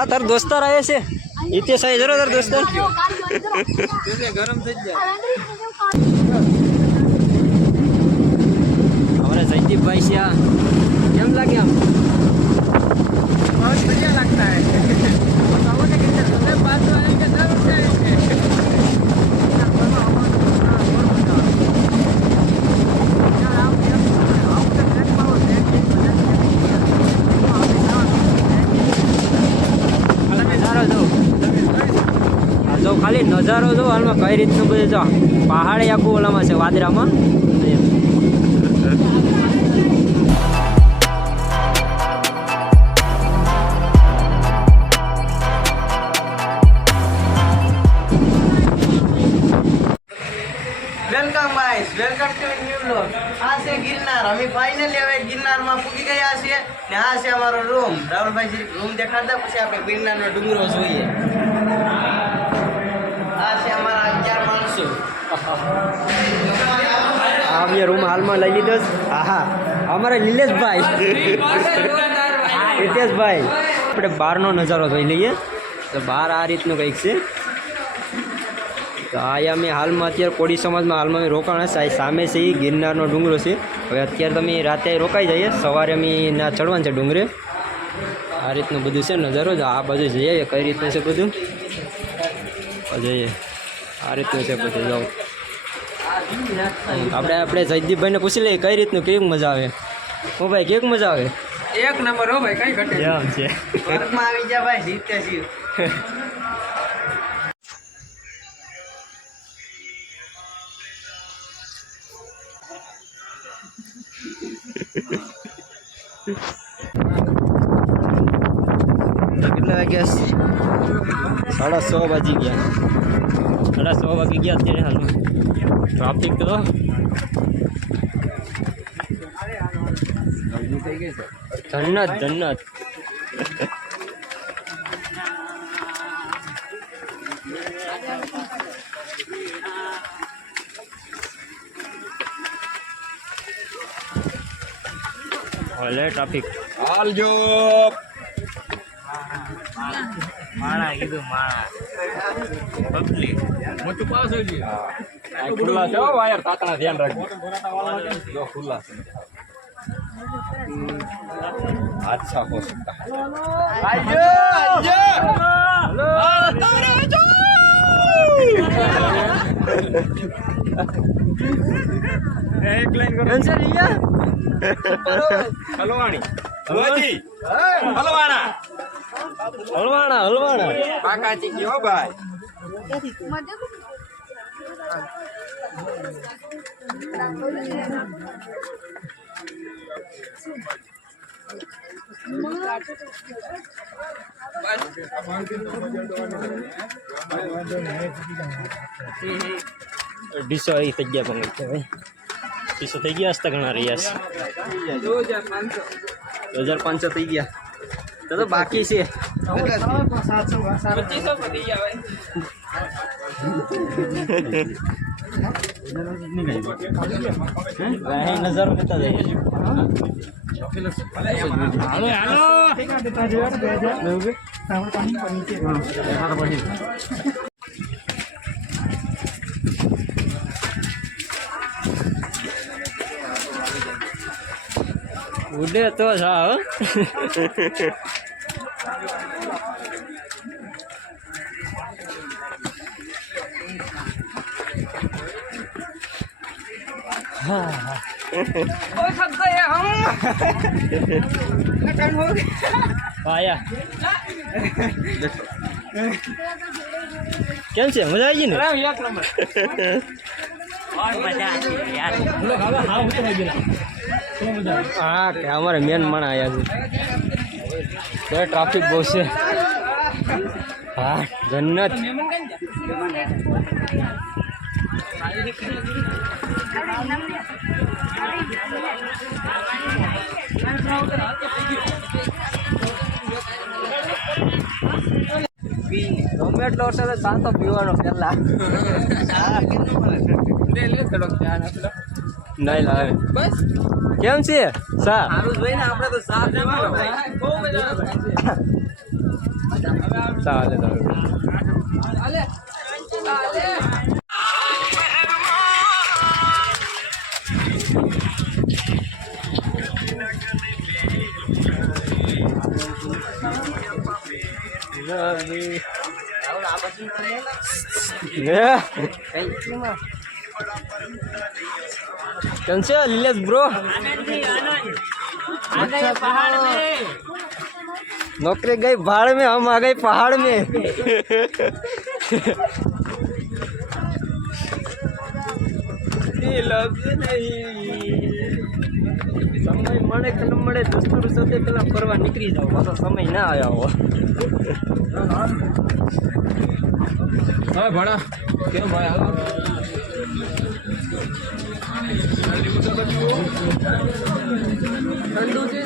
આ તાર દોસ્તાર આવે છે હિતેશ આય જરો તાર દોસ્તાર ગરમ થઈ જાય हमारे जयदीप भाई से केम लागे हम बहुत बढ़िया लगता है बात तो है कि जरूर जाएंगे जो खाली नजारो जो हाल में कई रीतनु बधुं जो पहाड़ आखू ओलामां छे वादरामां welcome guys welcome to new vlog આ છે ગિરનાર અમે ફાઇનલી હવે ગિરનારમાં પૂગી ગયા છીએ ને આ છે અમારો રૂમ રાહુલભાઈ રૂમ દેખાડતા પછી આપણે ગિરનારનો ડુંગરો જોઈએ આ છે અમારા 11 માણસો हम ये रूम हाल में लई लीधो हाँ हाँ हमारे नीलेश भाई हितेश भाई अपने बारनो नजारो जोई लईए तो बार आ रीतनु कंईक छे तो आया मैं हाल में अत्यारे कोड़ी समाज में हाल में रोकाणा सामे से गिरनारनो डूंगरो छे हवे अत्यारे तमे राते रोकाई जाइए सवारे अमे ना चढ़वानुं छे डूंगरे आ रीतनु बधुं छे नजारो आ बाजू जईए कई रीतनु छे बधुं जईए आ रीतनु छे बधुं जाओ આપણે આપણે જયદીપભાઈને પૂછી લઈએ કઈ રીતનું કેવી મજા આવે ઓ ભાઈ કેવી મજા આવે એક નંબર હો ભાઈ કઈ ઘટે એમ છે વર્ગમાં આવી જા ભાઈ જીતે છીએ કેટલા વાગ્યા 6:30 વાગી ગયા 6:30 વાગી ગયા અત્યારે હાલ ટ્રાફિક તો જન્નત જન્નત ઓલે ટ્રાફિક હાલજો માણા કીધું માણા પબ્લિક મોટું પાસ હોય છે ખુલ્લા છે વાયર તાતણા ધ્યાન રાખજો જો ખુલ્લા છે अच्छा हो सकता है आइए आइए एक लाइन करो कैंसिल लिया हलवाणी हलवाजी हलवाना हलवाना हलवाना पाका चीकी हो भाई डिशो आई થઈ ગયા પણ ભાઈ ડીસો થઈ ગયા હસ્તા ઘણા રહ્યા છે 2500 થઈ ગયા તો બાકી છે 2500 પડી જાય ભાઈ નજારો લેતા જઈએ હાલો હાલો ઉડે તો જાઓ ओए थक गए हम टाइम हो गया आया કેમ છે મજા આવી ને अरे एक नंबर और मजा आई यार लोग હવે હા ઉતરાઈ ગયેલા તો મજા હા કે અમારે મેન માણા આયા છે તો ટ્રાફિક બહુ છે હા જન્નત ગમે એટલો વર્ષે શાંત પીવાનો પેલા નહીં લાવે બસ કેમ છે સા સારું જોઈને આપણે તો સાફ જવાનું બહુ મજા આવે ચાલે ચાલે રાહુલ આ પછી કેમ છે લીલેશ બ્રો नौकरी गई भाड़ में, हम आ गए पहाड़ में। समय મળે કે ન મળે દસ્તુર સાથે પેલા ફરવા નીકળી જાવ, પાછો સમય ના આવ્યા હો. હવે ભણા કેમ ભાઈ હાલો ઠંડુ છે.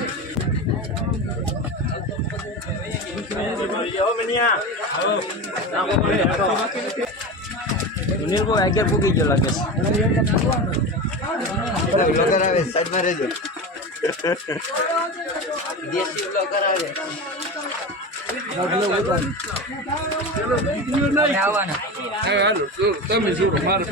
સુનિલ બહુ 11 પૂગી ગયો લાગે છે. બ્લોગર આવે સાઈડમાં રહેજો. દેશી બ્લોગર આવે તમે શું મારે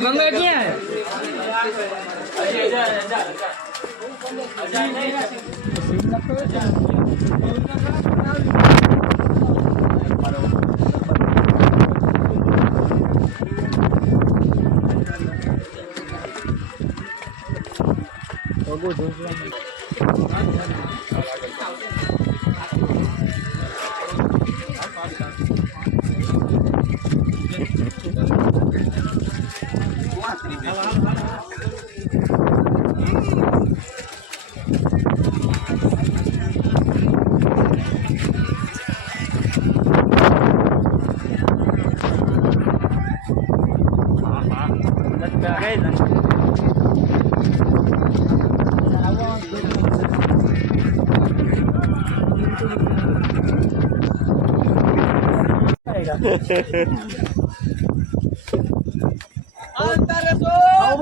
ગંગા ક્યાં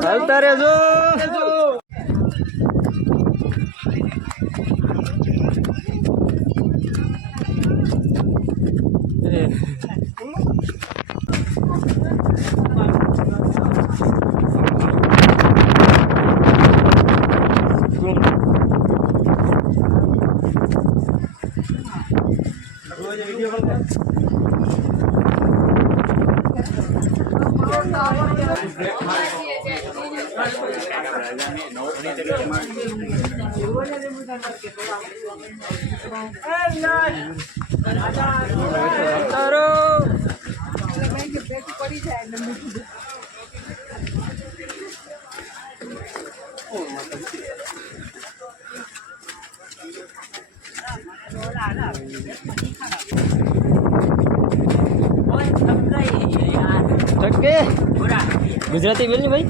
આવતા રહેજો. ગુજરાતી બોલ ને ભાઈ.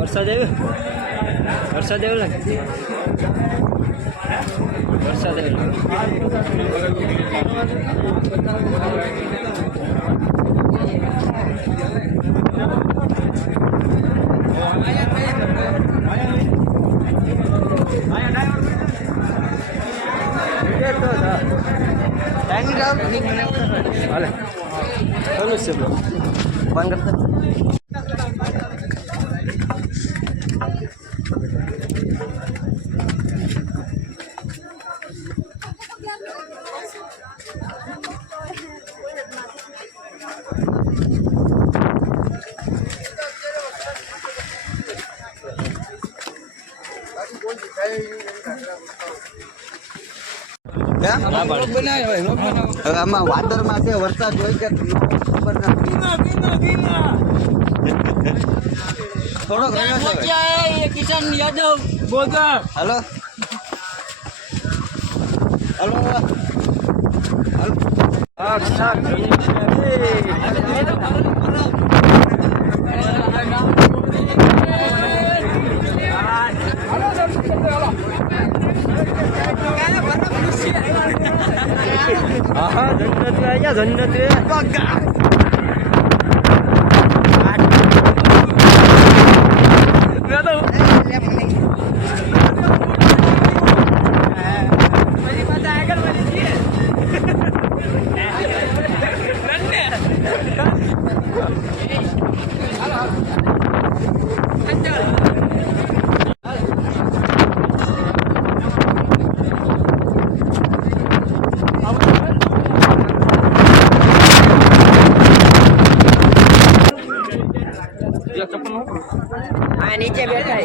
વરસાદ આવ્યો, વરસાદ આવ્યો લાગે, વરસાદ આવ્યો. હાલે ચાલુ છે બ્લો બંધ કરતા. હવે આમાં વાદળમાં છે વરસાદ હોય કે ખબર નથી થોડોક રહ્યો છે કિશન યાદવ બોગા હાલો હાલો હા જન્નત આયા જન્નત રે આ નીચે બેઠા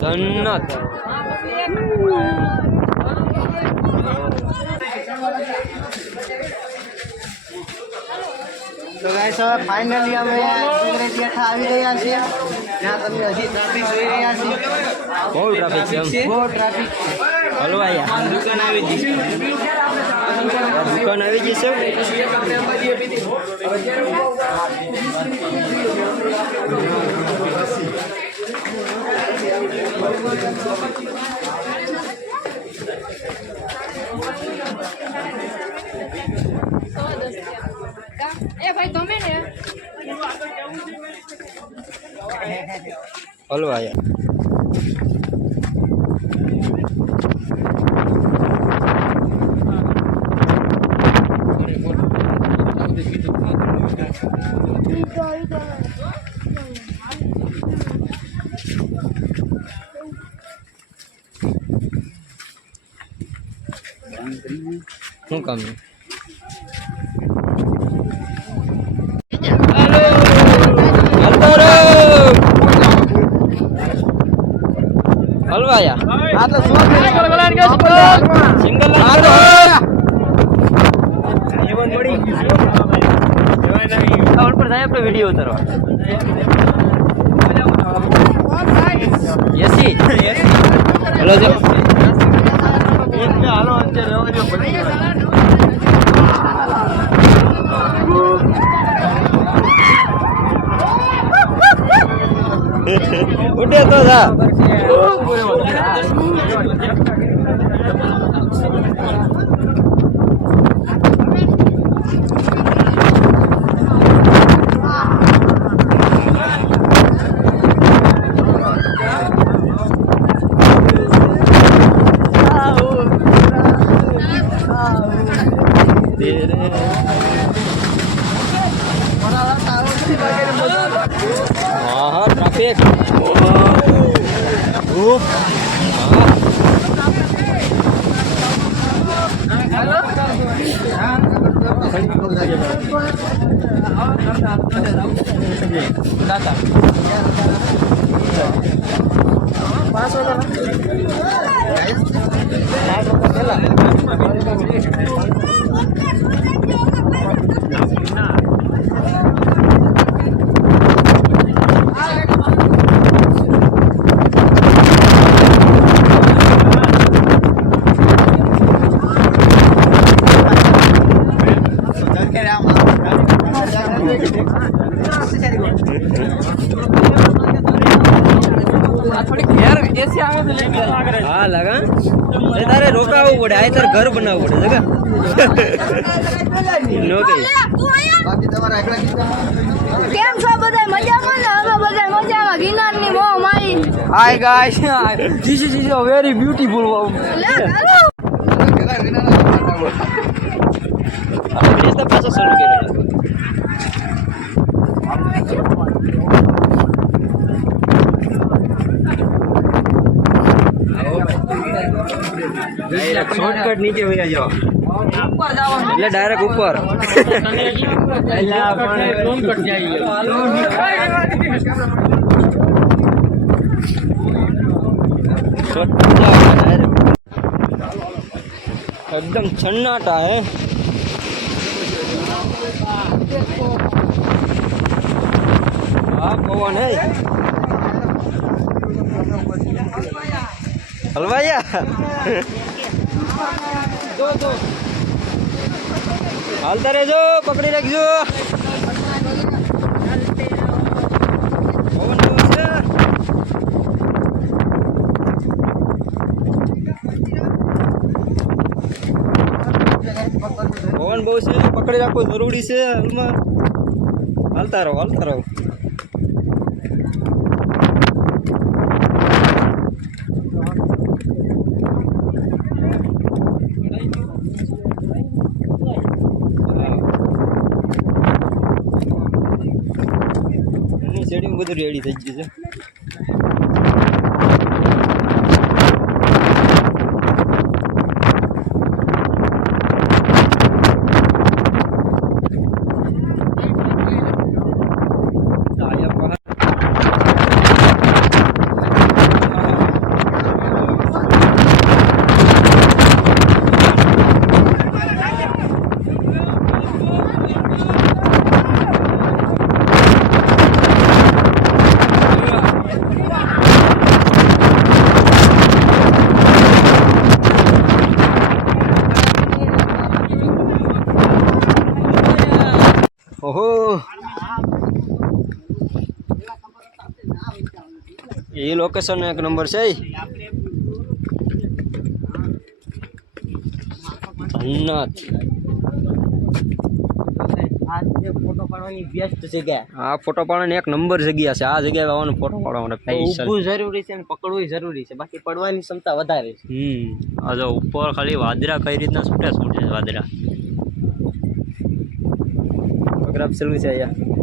જન્નત તો ગાઈસ હવે ફાઇનલી અમે અંગ્રેજી હેઠા આવી રહ્યા છીએ ત્યાં તમે હજી ટ્રાફિક જોઈ રહ્યા છીએ બહુ ટ્રાફિક છે એમ બહુ ટ્રાફિક હલો આયા દુકાન આવી ગઈ દુકાન આવી ગઈ છે એ ભાઈ તમે ને હલો આયા શું કામ હલવાયા આ તો શું સિંગલ પર થાય આપણે વિડીયો ઉતારવા યસી હલો જો હાલો અત્યારે ઉડે તો જા ટ્રાફિક હા લગા તારે રોકાવવું પડે આ તારે ઘર બનાવવું પડે જગા નો કે બાકી તમારા કેમ છો બધા મજામાં ને અમે બધા મજામાં ગિરનારની મોહ મારી hi guys this is a very beautiful લે ચાલો પાછો શરૂ કર્યો શોર્ટકટ નીચે વયા જાઓ ઉપર જવાનું એટલે ડાયરેક્ટ ઉપર एकदम सन्नाटा है हाँ पवन है हलवाया दो हालता रहो पकड़ी रखो पवन પવન બહુ છે પકડી રાખવો જરૂરી છે હાલમાં હાલતા રહો સેટિંગ બધું રેડી થઈ ગયું છે ઓહો એ લોકેશન એક નંબર છે જન્નત ફોટો પાડવાની બેસ્ટ જગ્યા આ ફોટો પાડવાની એક નંબર જગ્યા છે આ જગ્યાએ આવવાનો ફોટો પાડવા માટે સ્પેશિયલ ઊભું જરૂરી છે અને પકડવું જરૂરી છે બાકી પડવાની ક્ષમતા વધારે છે આ જો ઉપર ખાલી વાદરા કઈ રીતના છૂટે છે વાદરા ફોટોગ્રાફ ચાલુ છે અહીંયા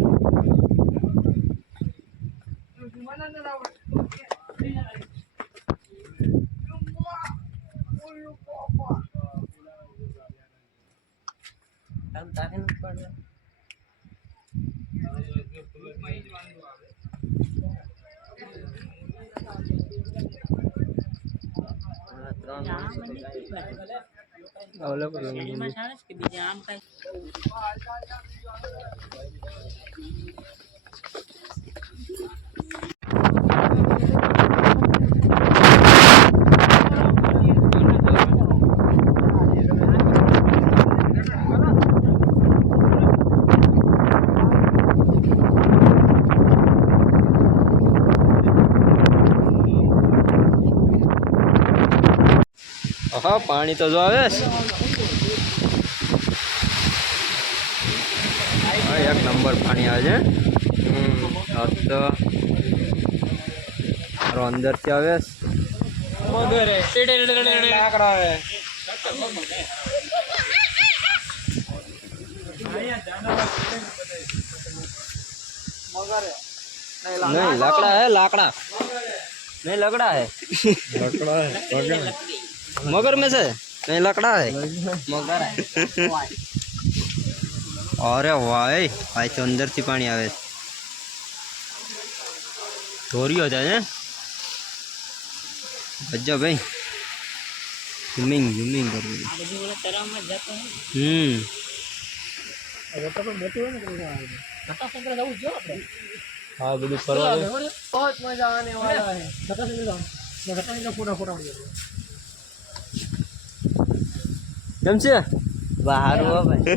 હા પાણી તો જો આવે છે એક નંબર પાણી આવે છે તો મારો અંદરથી આવે नहीं लाकड़ा है लाकड़ा नहीं लकड़ा है मगर में से नहीं लकड़ा है મગર अरे वाह भाई तो अंदर થી પાણી આવે ધોરીઓ જાય ને ગજબ ભાઈ ઝૂમિંગ કરવું हाँ બધું ફરવા बहुत मजा आने वाला है फोटो કેમ છે બહાર હો ભાઈ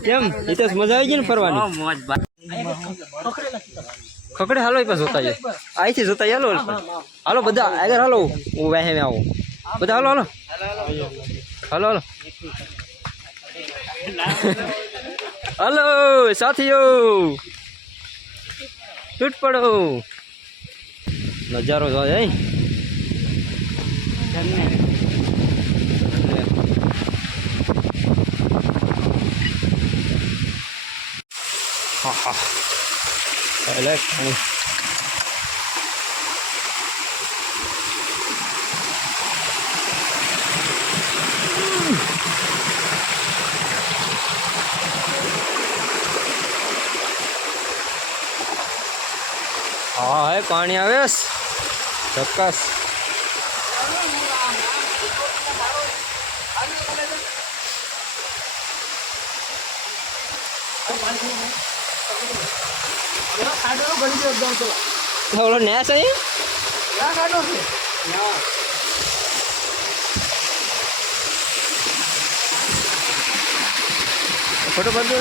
કેમ હિતેશ મજા આવી ગઈ ને ફરવાની મોજ ખકડે હાલો પાસ જોતા જાય અહીંથી જોતા હાલો હાલો બધા આગળ હાલો હું વહેમ આવું બધા હાલો હાલો હાલો હાલો સાથીઓ છૂટ પડો નજારો જોવા જાય પાણી આવે ચોક્કસ. ઓલો નેસ અહીં ફોટો પાડજો.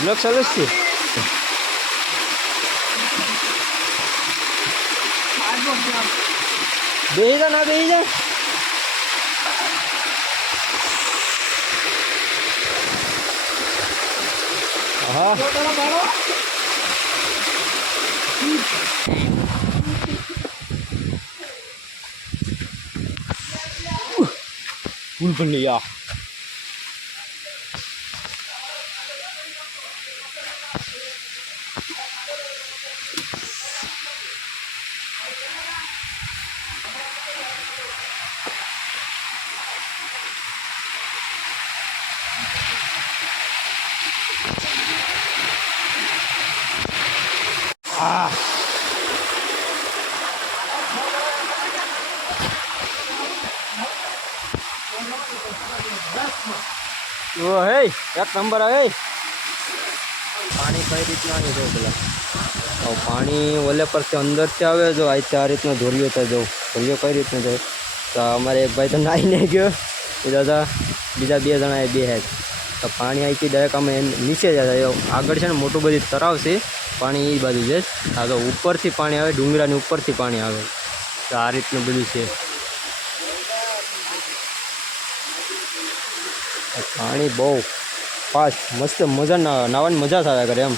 બ્લોક ચાલુ જ છે. બેસી જા ના બેસી જા. હા ફૂલ પણ લઈ આ. ઓ હે એક નંબર આવે. પાણી કઈ રીતના આવે જો પેલા પાણી ઓલે પરથી અંદરથી આવે જો અહીંથી આ રીતનો ધોરિયો થાય જો ધોરિયો કઈ રીતનો જાય તો અમારે એક ભાઈ તો નાહીને ગયો એ દાદા બીજા 2 જણાએ બે હેડ તો પાણી અહીંથી ડાયરેક્ટ અમે નીચે જાય આગળ છે ને મોટું બધી તળાવ છે પાણી એ બાજુ છે આ તો ઉપરથી પાણી આવે ડુંગરાની ઉપરથી પાણી આવે તો આ રીતનું બધું છે. પાણી બહુ ફાસ્ટ મસ્ત મજા નાવાની મજા થાય કરે એમ.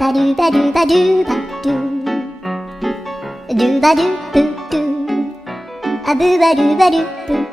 Ba-do-ba-do-ba-do-ba-do. A-boo-ba-do-ba-do-boo.